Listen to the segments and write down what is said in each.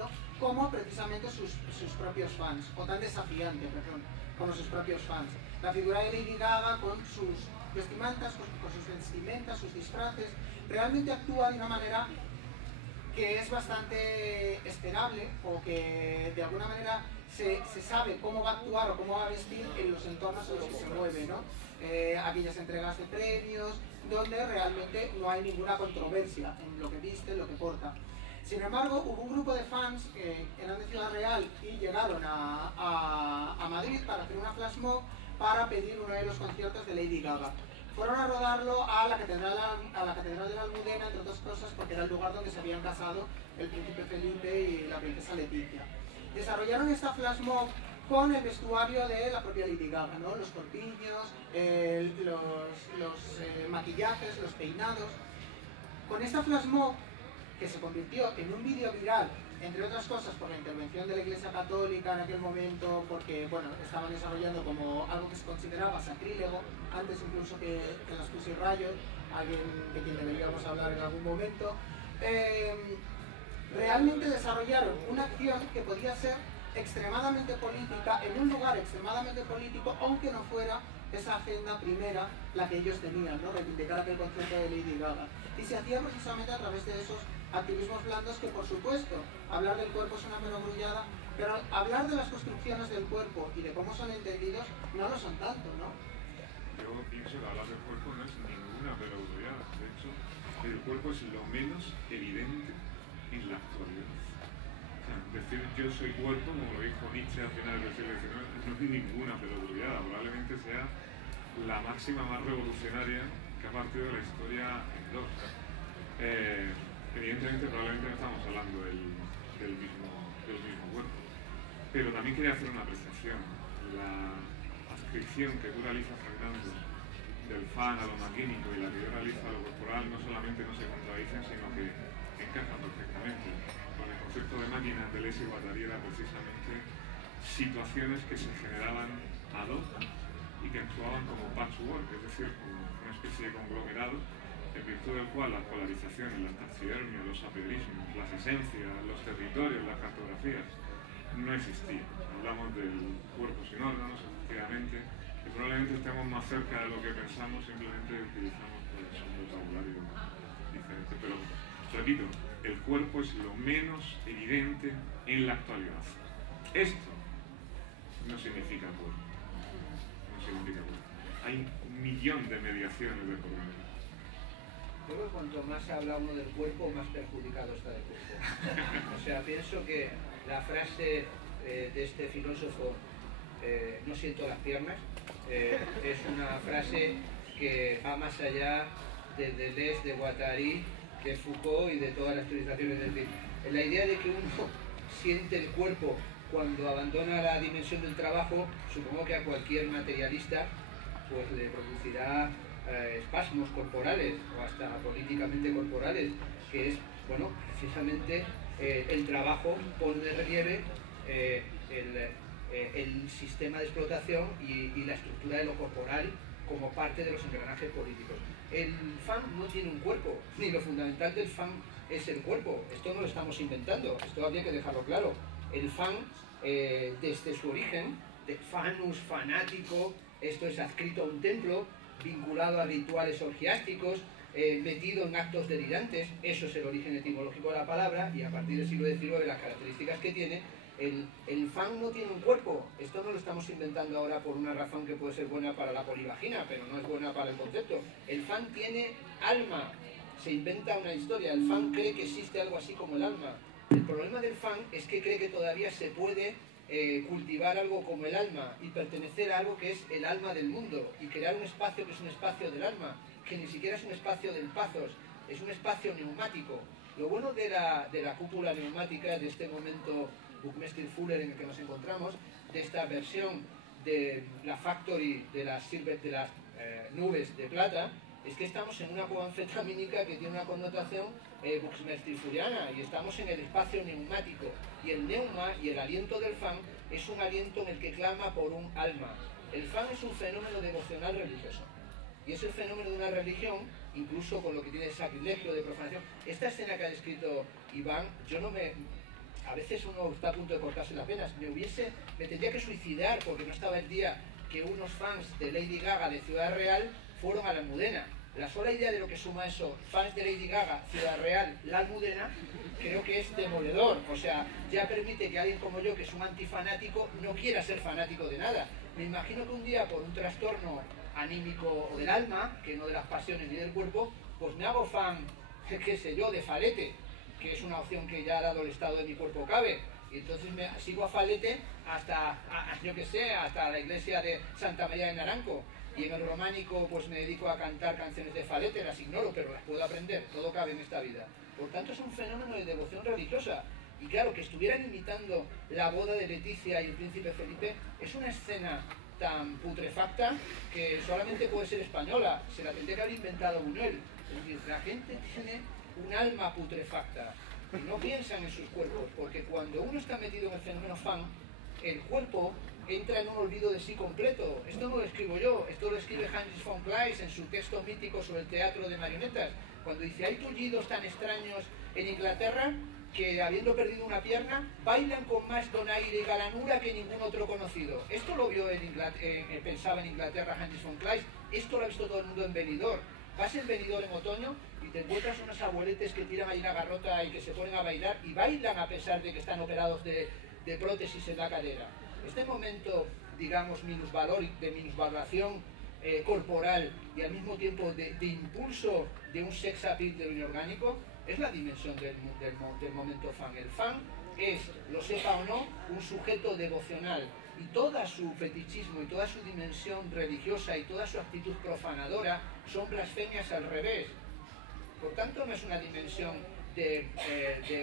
ridículo como precisamente sus propios fans, o tan desafiante, perdón, como sus propios fans. La figura de Lady Gaga con sus vestimentas, con sus vestimentas, sus disfraces, realmente actúa de una manera que es bastante esperable, o que de alguna manera se sabe cómo va a actuar o cómo va a vestir en los entornos en los que se mueve, ¿no? Aquellas entregas de premios, donde realmente no hay ninguna controversia en lo que viste, en lo que porta. Sin embargo, hubo un grupo de fans que eran de Ciudad Real y llegaron a Madrid para hacer una flash mob para pedir uno de los conciertos de Lady Gaga. Fueron a rodarlo a la Catedral de la Almudena, entre otras cosas, porque era el lugar donde se habían casado el príncipe Felipe y la princesa Leticia. Desarrollaron esta flash mob con el vestuario de la propia Lady Gaga, ¿no? Los corpiños, los maquillajes, los peinados. Con esta flash mob, que se convirtió en un vídeo viral, entre otras cosas por la intervención de la Iglesia Católica en aquel momento, porque bueno, estaban desarrollando como algo que se consideraba sacrílego, antes incluso que las Pussy Riot, alguien de quien deberíamos hablar en algún momento. Realmente desarrollaron una acción que podía ser extremadamente política, en un lugar extremadamente político, aunque no fuera esa agenda primera la que ellos tenían, ¿no? Reivindicar aquel concierto de Lady Gaga. Y se hacía precisamente a través de esos activismos blandos que, por supuesto, hablar del cuerpo es una perogrullada, pero hablar de las construcciones del cuerpo y de cómo son entendidos no lo son tanto, ¿no? Yo pienso que hablar del cuerpo no es ninguna perogrullada. De hecho, el cuerpo es lo menos evidente en la actualidad. O sea, decir yo soy cuerpo, como lo dijo Nietzsche al final del siglo XIX, no es ninguna perogrullada. Probablemente sea la máxima más revolucionaria que ha partido de la historia en dos. Evidentemente, probablemente no estamos hablando del mismo cuerpo. Pero también quería hacer una apreciación. La adscripción que tú realizas, Fernando, del fan a lo maquínico y la que yo realizo a lo corporal no solamente no se contradicen, sino que encajan perfectamente. Con el concepto de máquina de Deleuze y Guattari era precisamente situaciones que se generaban ad hoc y que actuaban como patchwork, es decir, como una especie de conglomerado en virtud del cual las polarizaciones, las taxidermias, los apedrismos, las esencias, los territorios, las cartografías no existían. Hablamos del cuerpo sin órganos, efectivamente, y probablemente estemos más cerca de lo que pensamos, simplemente utilizamos pues, un vocabulario diferente. Pero, repito, el cuerpo es lo menos evidente en la actualidad. Esto no significa cuerpo. No significa cuerpo. Hay un millón de mediaciones de por medio. Creo que cuanto más se habla uno del cuerpo, más perjudicado está del cuerpo. O sea, pienso que la frase de este filósofo, no siento las piernas, es una frase que va más allá de Deleuze, de Guattari, de Foucault y de todas las teorizaciones del fin. La idea de que uno siente el cuerpo cuando abandona la dimensión del trabajo, supongo que a cualquier materialista pues le producirá espasmos corporales o hasta políticamente corporales, que es, bueno, precisamente el trabajo pone de relieve el sistema de explotación y la estructura de lo corporal como parte de los engranajes políticos. El fan no tiene un cuerpo, ni lo fundamental del fan es el cuerpo. Esto no lo estamos inventando, esto habría que dejarlo claro. El fan, desde su origen, de fanus, fanático, esto es adscrito a un templo, vinculado a rituales orgiásticos, metido en actos delirantes, eso es el origen etimológico de la palabra, y a partir del siglo XIX, las características que tiene, el fan no tiene un cuerpo. Esto no lo estamos inventando ahora por una razón que puede ser buena para la polivagina, pero no es buena para el concepto. El fan tiene alma, se inventa una historia, el fan cree que existe algo así como el alma. El problema del fan es que cree que todavía se puede cultivar algo como el alma y pertenecer a algo que es el alma del mundo y crear un espacio que es un espacio del alma, que ni siquiera es un espacio del pathos, es un espacio neumático. Lo bueno de la cúpula neumática, de este momento Buckminster Fuller en el que nos encontramos, de esta versión de la Factory de las nubes de plata, es que estamos en una coanfetamínica que tiene una connotación buxmertilfuriana y estamos en el espacio neumático, y el neuma y el aliento del fan es un aliento en el que clama por un alma. El fan es un fenómeno devocional religioso y es el fenómeno de una religión, incluso con lo que tiene de sacrilegio, de profanación. Esta escena que ha descrito Iván, yo no me a veces uno está a punto de cortarse las venas. Me tendría que suicidar porque no estaba el día que unos fans de Lady Gaga de Ciudad Real fueron a la Almudena. La sola idea de lo que suma eso, fans de Lady Gaga, Ciudad Real, la Almudena, creo que es demoledor. O sea, ya permite que alguien como yo, que es un antifanático, no quiera ser fanático de nada. Me imagino que un día, por un trastorno anímico o del alma, que no de las pasiones ni del cuerpo, pues me hago fan, qué sé yo, de Falete, que es una opción que ya ha dado el estado de mi cuerpo cabe. Y entonces sigo a Falete hasta, yo qué sé, hasta la iglesia de Santa María de Naranco. Y en el románico pues me dedico a cantar canciones de Falete, las ignoro, pero las puedo aprender, todo cabe en esta vida. Por tanto es un fenómeno de devoción religiosa. Y claro, que estuvieran imitando la boda de Leticia y el príncipe Felipe es una escena tan putrefacta que solamente puede ser española, se la tendría que haber inventado Buñuel. Es decir, la gente tiene un alma putrefacta y no piensan en sus cuerpos, porque cuando uno está metido en el fenómeno fan, el cuerpo entra en un olvido de sí completo. Esto no lo escribo yo, esto lo escribe Hans von Kleist en su texto mítico sobre el teatro de marionetas, cuando dice: hay tullidos tan extraños en Inglaterra que, habiendo perdido una pierna, bailan con más donaire y galanura que ningún otro conocido. Esto lo vio pensaba en Inglaterra Hans von Kleist, esto lo ha visto todo el mundo en Benidorm. Vas en Benidorm en otoño y te encuentras unos abueletes que tiran ahí una garrota y que se ponen a bailar, y bailan a pesar de que están operados de prótesis en la cadera. Este momento, digamos, de minusvaloración corporal y al mismo tiempo de impulso de un sex appeal de lo inorgánico, es la dimensión del momento fan. El fan es, lo sepa o no, un sujeto devocional, y todo su fetichismo y toda su dimensión religiosa y toda su actitud profanadora son blasfemias al revés. Por tanto, no es una dimensión de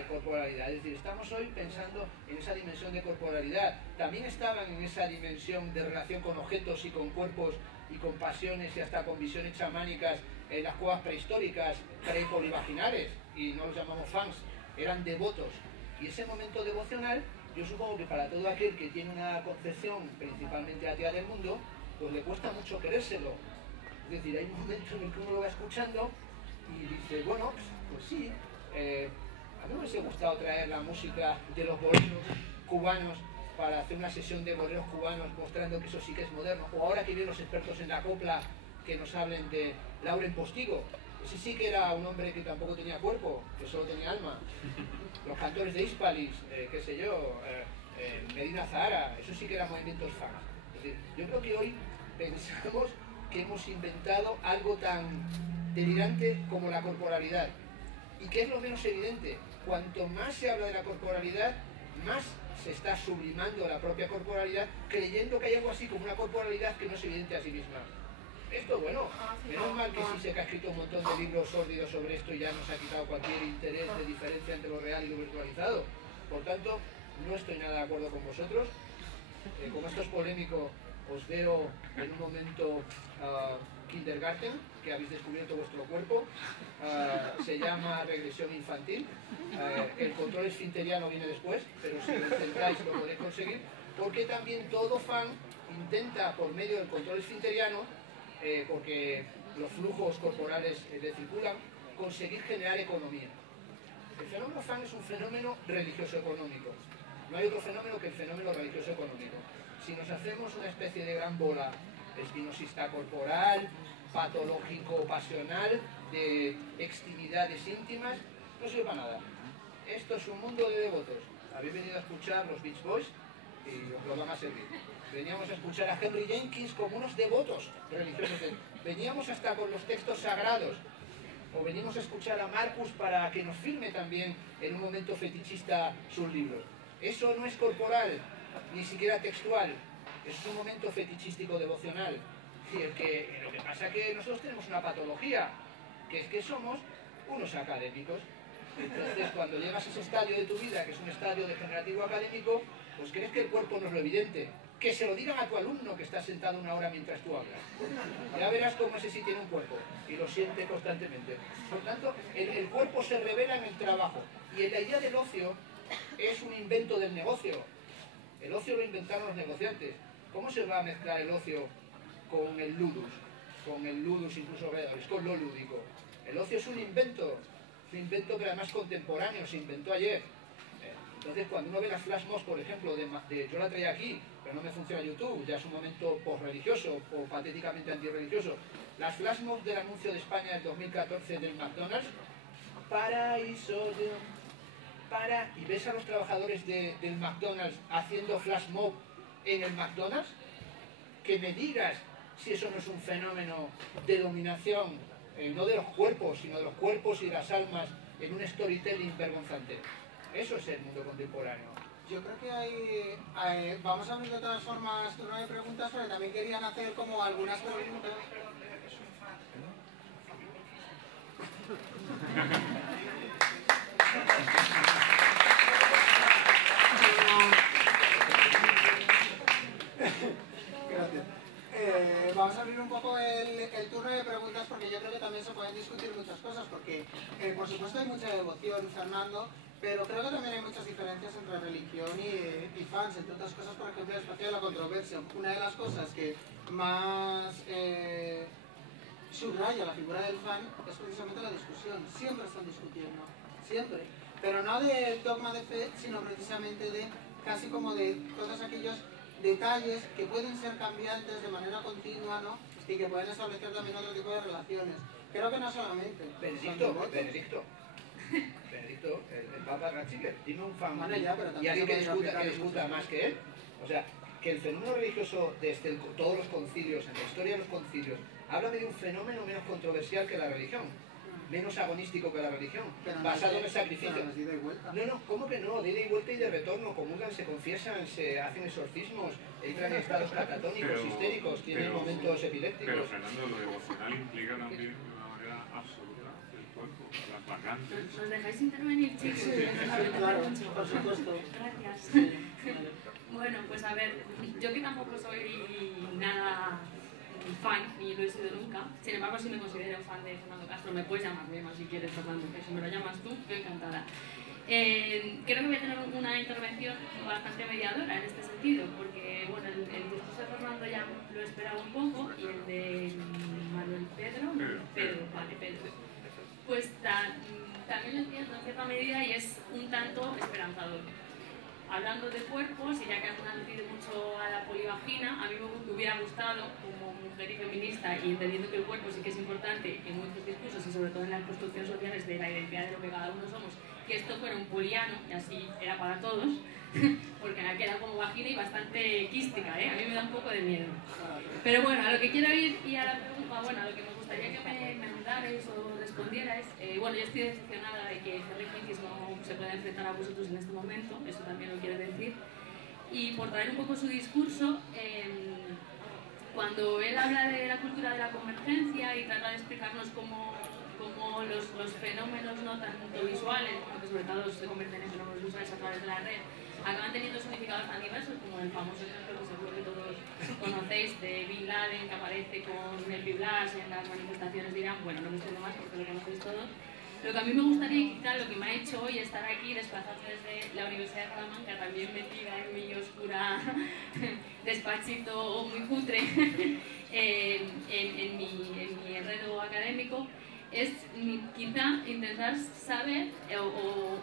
corporalidad. Es decir, estamos hoy pensando en esa dimensión de corporalidad. También estaban en esa dimensión de relación con objetos y con cuerpos y con pasiones y hasta con visiones chamánicas en las cuevas prehistóricas, prepolivaginales, y no los llamamos fans, eran devotos. Y ese momento devocional, yo supongo que para todo aquel que tiene una concepción principalmente atea del mundo, pues le cuesta mucho querérselo. Es decir, hay un momento en el que uno lo va escuchando y dice, bueno, pues sí, a mí me hubiese gustado traer la música de los boleros cubanos para hacer una sesión de boleros cubanos mostrando que eso sí que es moderno. O ahora que vienen los expertos en la copla que nos hablen de Lauren Postigo. Ese sí que era un hombre que tampoco tenía cuerpo, que solo tenía alma. Los cantores de Hispalis, qué sé yo, Medina Zahara, eso sí que eran movimientos fans. Es decir, yo creo que hoy pensamos que hemos inventado algo tan delirante como la corporalidad. ¿Y qué es lo menos evidente? Cuanto más se habla de la corporalidad, más se está sublimando la propia corporalidad, creyendo que hay algo así como una corporalidad que no es evidente a sí misma. Esto, bueno, menos mal que sí se ha escrito un montón de libros sórdidos sobre esto y ya nos ha quitado cualquier interés de diferencia entre lo real y lo virtualizado. Por tanto, no estoy nada de acuerdo con vosotros. Como esto es polémico, os veo en un momento kindergarten, que habéis descubierto vuestro cuerpo. Se llama regresión infantil. El control esfinteriano viene después, pero si lo intentáis lo podéis conseguir, porque también todo fan intenta, por medio del control esfinteriano, porque los flujos corporales le circulan, conseguir generar economía. El fenómeno fan es un fenómeno religioso-económico. No hay otro fenómeno que el fenómeno religioso-económico. Si nos hacemos una especie de gran bola espinosista corporal, patológico, pasional, de extimidades íntimas, no sirve para nada. Esto es un mundo de devotos. Habéis venido a escuchar los Beach Boys y os lo van a servir. Veníamos a escuchar a Henry Jenkins como unos devotos religiosos. Veníamos hasta con los textos sagrados. O venimos a escuchar a Marcus para que nos firme también en un momento fetichista sus libros. Eso no es corporal, ni siquiera textual. Es un momento fetichístico devocional. Y lo que pasa es que nosotros tenemos una patología, que es que somos unos académicos. Entonces, cuando llegas a ese estadio de tu vida, que es un estadio degenerativo académico, pues crees que el cuerpo no es lo evidente. Que se lo digan a tu alumno que está sentado una hora mientras tú hablas. Ya verás cómo ese sí tiene un cuerpo y lo siente constantemente. Por tanto, el cuerpo se revela en el trabajo. Y la idea del ocio es un invento del negocio. El ocio lo inventaron los negociantes. ¿Cómo se va a mezclar el ocio con el ludus? Con el ludus incluso es con lo lúdico. El ocio es un invento que además contemporáneo, se inventó ayer. Entonces, cuando uno ve las flash mobs, por ejemplo, yo la traía aquí, pero no me funciona YouTube, ya es un momento post-religioso o patéticamente antirreligioso, las flash mobs del anuncio de España del 2014 del McDonald's, paraíso y ves a los trabajadores del McDonald's haciendo flash mob en el McDonald's, que me digas si eso no es un fenómeno de dominación, no de los cuerpos, sino de los cuerpos y las almas en un storytelling vergonzante. Eso es el mundo contemporáneo. Yo creo que vamos a abrir de todas formas turno de preguntas, pero también querían hacer como algunas preguntas. Gracias. Vamos a abrir un poco el turno de preguntas porque yo creo que también se pueden discutir muchas cosas porque por supuesto hay mucha devoción, Fernando, pero creo que también hay muchas diferencias entre religión y fans, entre otras cosas, por ejemplo, el espacio de la controversia. Una de las cosas que más subraya la figura del fan es precisamente la discusión. Siempre están discutiendo, siempre. Pero no de dogma de fe, sino precisamente de casi como de todos aquellos detalles que pueden ser cambiantes de manera continua, ¿no? Y que pueden establecer también otro tipo de relaciones. Creo que no solamente. Benedicto, el Papa Ratzinger, dime un fan bueno, ya, y alguien que discuta más que él. O sea, que el fenómeno religioso desde todos los concilios, en la historia de los concilios, háblame de un fenómeno menos controversial que la religión, menos agonístico que la religión, basado en el sacrificio. No, ¿cómo que no? De ida y vuelta y de retorno, comulgan, se confiesan, se hacen exorcismos, entran en estados catatónicos, histéricos, tienen momentos epilépticos. Pero Fernando, lo devocional implica también de una manera absoluta el cuerpo, las vacantes. ¿Nos dejáis intervenir, chicos? Claro, por supuesto. Gracias. Bueno, pues a ver, yo que tampoco soy nada fan, ni lo he sido nunca, sin embargo sí me considero fan de Fernando Castro. Me puedes llamar Mema si quieres, Fernando, que si me lo llamas tú, yo encantada. Creo que voy a tener una intervención bastante mediadora en este sentido, porque bueno, el discurso de Fernando ya lo esperaba un poco, y el de Manuel Pedro, pues también lo entiendo en cierta medida y es un tanto esperanzador. Hablando de cuerpos, y ya que han aludido mucho a la polivagina, a mí me hubiera gustado, como mujer y feminista, y entendiendo que el cuerpo sí que es importante en muchos discursos y sobre todo en las construcciones sociales de la identidad de lo que cada uno somos, que esto fuera un poliano, y así era para todos, porque me ha quedado como vagina y bastante quística, a mí me da un poco de miedo. Pero bueno, a lo que quiero ir y a la pregunta, bueno, a lo que me gustaría que me ayudarais o respondierais, bueno, yo estoy decepcionada de que Henry Jenkins no se pueda enfrentar a vosotros en este momento, eso también lo quiero decir, y por traer un poco su discurso, cuando él habla de la cultura de la convergencia y trata de explicarnos cómo los fenómenos no tanto visuales, porque sobre todo se convierten en fenómenos visuales a través de la red, acaban teniendo significados tan diversos como el famoso ejemplo que seguro que todos conocéis de Bin Laden, que aparece con el Biblas en las manifestaciones de Irán. Bueno, no me explico más porque lo conocéis todos. Lo que a mí me gustaría, quizá lo que me ha hecho hoy estar aquí, desplazarme desde la Universidad de Salamanca, también metida en mi oscura despachito muy cutre, en mi enredo académico, es quizá intentar saber o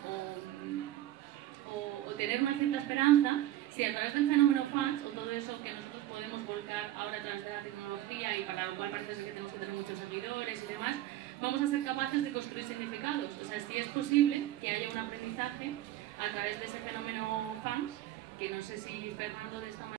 tener una cierta esperanza si a través del fenómeno fans o todo eso que nosotros podemos volcar ahora a través de la tecnología y para lo cual parece ser que tenemos que tener muchos seguidores y demás, vamos a ser capaces de construir significados. O sea, si es posible que haya un aprendizaje a través de ese fenómeno fans, que no sé si Fernando de esta manera